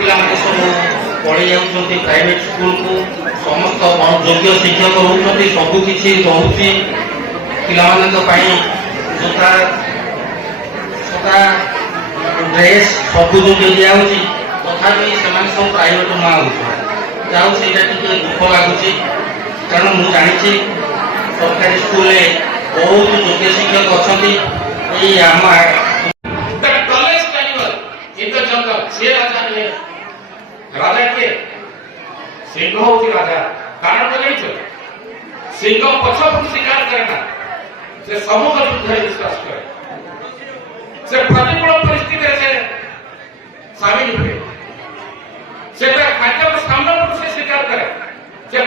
ପିଲାମାନେ ସବୁ ପଢି ଯାଉଛନ୍ତି ପ୍ରାଇଭେଟ ସ୍କୁଲକୁ, ସମସ୍ତ ଯୋଗ୍ୟ ଶିକ୍ଷକ ରହୁଛନ୍ତି, ସବୁକିଛି ରହୁଛି ପିଲାମାନଙ୍କ ପାଇଁ, ଜୋତା ଛତା ଡ୍ରେସ୍ ସବୁ ଯୋଗ୍ୟ ଦିଆହେଉଛି, ତଥାପି ସେମାନେ ସବୁ ପ୍ରାଇଭେଟ ନାଁ ହେଉଛନ୍ତି। ଯାହା ହଉ ସେଇଟା ଟିକେ ଦୁଃଖ ଲାଗୁଛି, କାରଣ ମୁଁ ଜାଣିଛି ସରକାରୀ ସ୍କୁଲରେ ବହୁତ ଯୋଗ୍ୟ ଶିକ୍ଷକ ଅଛନ୍ତି। ଏଇ ଆମ राजा किए सिंह होती राजा कारण को जानी सिंह पछपट शिकार करे ना से समूह युद्ध विश्वास करे से प्रतिकूल परिस्थिति से शामिल हुए से खाद्य सामना से स्वीकार करे से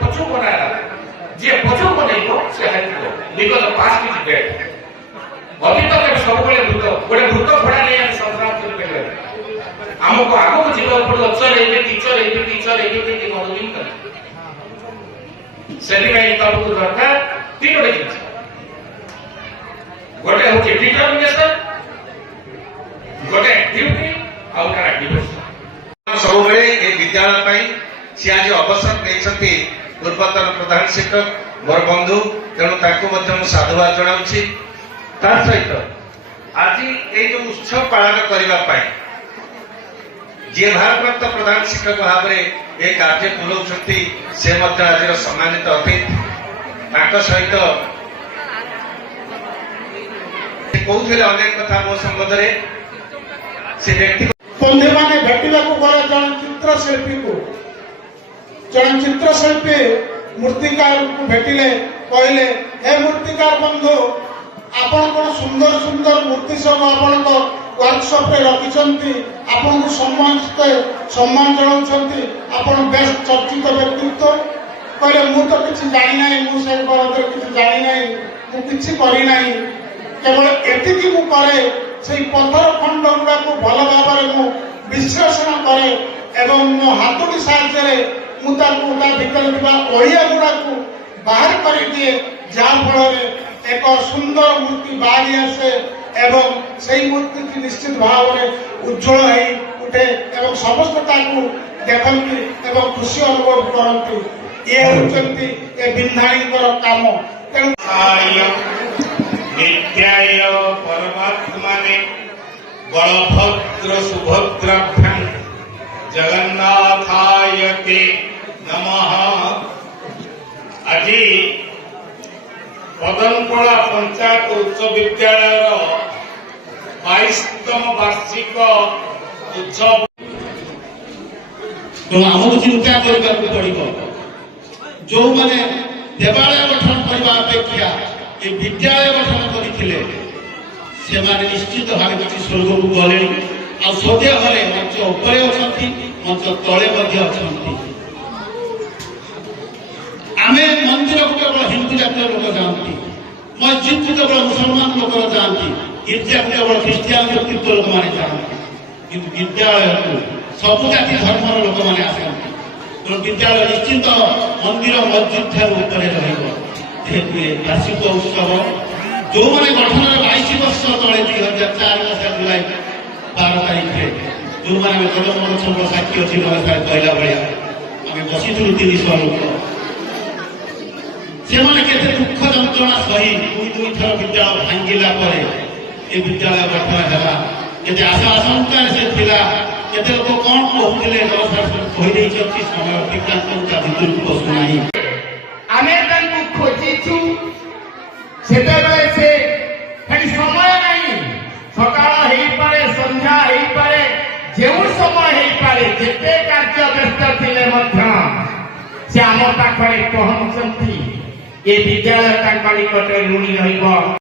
पछू बनाया जी पछू बनइबो से हाइबो निगत पास की जिते अतीत के सब भूत गोटे भूत घोड़ा नहीं संग्राम कर आमको आगो जीवा पड़ो अक्षर टीचर मदद कर तमको दरकार तीनोटे जिन गोटे हूँ डिटर्मिनेशन गोटे एक्टिविटी आउ डिवोशन सब विद्यालय सी आज अवसर नहीं पूर्वतन प्रधान शिक्षक मोर बंधु तेणु साधुवाद जनाऊँ सहित आज ये उत्सव पालन करने जी भारप्राप्त प्रधान शिक्षक भाव में ये कार्य तुलाऊँच से आज सम्मानित अतिथि सहित कहते अनेक कथा मो संबंध में से व्यक्ति बंधु मैंने भेटा गले जन चित्रशिल्पी को जन चित्रशिल्पी मूर्तिकार को भेटिले कहले हे मूर्तिकार बंधु आपण कौन सुंदर सुंदर मूर्ति सब आपण वर्कशॉप रे रखिछंती आपण को सम्मान जनाउछंती आपण बेस्ट चर्चित व्यक्तित्व कहले मु तो किछि जानि नाही मु से बारे किछि जानि नाही मु किछि करि नाही केवल एतिकी मु करे सेई पत्थर खंड गुडा को भल भाबरे मु विश्लेषण करे एवं मो हाथोटी साहाय्य रे मु ताकू ता भितर थिबा ओहिया गुडा को बाहर करि दिए जा फल रे एक सुंदर मूर्ति बाहरी आसे एवं सही मूर्ति की निश्चित भाव में उज्जवल है उठे एवं समस्त देखती एवं खुशी अनुभव करती ये होचंती ए बिंधाणी काम तेणु नित्याय परमात्मने बलभद्र सुभद्राभ्यां जगन्नाथाय ते नमः। आज पदनपड़ा पंचायत उच्च विद्यालय 22तम वार्षिक उत्सव तो आमको चिंता करने पड़ो जो मैंने देवालय गठन करने अपेक्षा ये विद्यालय गठन करते निश्चित भाव किसी स्वर्ग को गले आद्य गले मंच उपरे अच्छा मंच तले आमे मंदिर को केवल हिंदू जातीय लोक जाती मस्जिद को केवल मुसलमान लोक जाती गिर्जा को केवल ख्रीष्टियान व्यक्तित्व लोक मैंने जाती किंतु विद्यालय को सब जाति धर्म लोक मैंने आसती तेणु विद्यालय निश्चित मंदिर मस्जिद ठार जेहेतु वार्षिक उत्सव जो मैंने गठन 22 वर्ष तले 2004 मसीहा जुलाई 12 तारीख जो मैंने जन्म सब साक्षी अच्छी कहला भाया आम बसी 300 लोक से दुख जंत्रणा सही दुई थर विद्यालय भांगिला विद्यालय गठन है केते आशा आशंका से थिला केते लोक कौन कहते कहीदे समय अतिक्रांत भितर को सुनाई आमे तांकु खोजिछु सेतेबेले से खाली समय नहीं सकाळ हेई पारे संध्या हेई पारे जेउ समय हेई पारे जेते कार्य व्यस्त थिले मध्य से आम पाखरे पहुंचती ये विद्यालय निकट ऋणी रहिब।